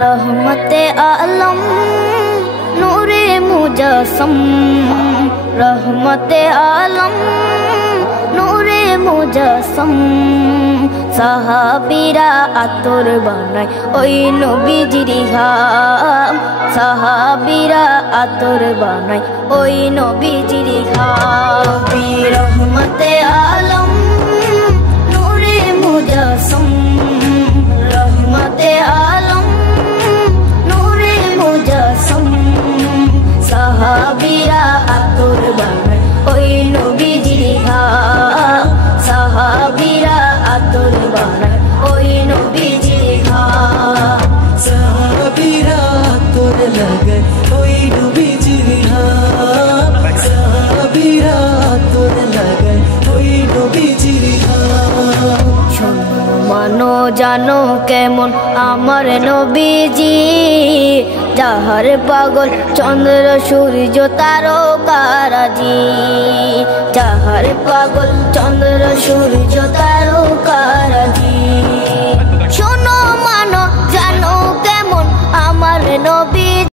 रहमते आलम नूरे मुजस्सम, रहमते आलम नूरे मुजस्सम। साहाबीरा आतोर बानाय ओई नबीजिर घाम, साहाबीरा आतोर बानाय ओई नबीजिर घाम। रहमते आलम नूरे मुजस्सम, रहमते आलम नूरे मुजस्सम। साहाबीरा आतोर बानाय ओई नबीजिर घाम, साहाबीरा आतोर बानाय ओई नबीजिर घाम। साहाबीरा आतोर लागाय ओई नबीजिर घाम, साहाबीरा आतोर लागाय ओई नबीजिर घाम। শোনো মানো জানো কেমন আমার নবীজি, যাহার পাগল চন্দ্র সূর্য তারকারাজি, যাহার পাগল চন্দ্র সূর্য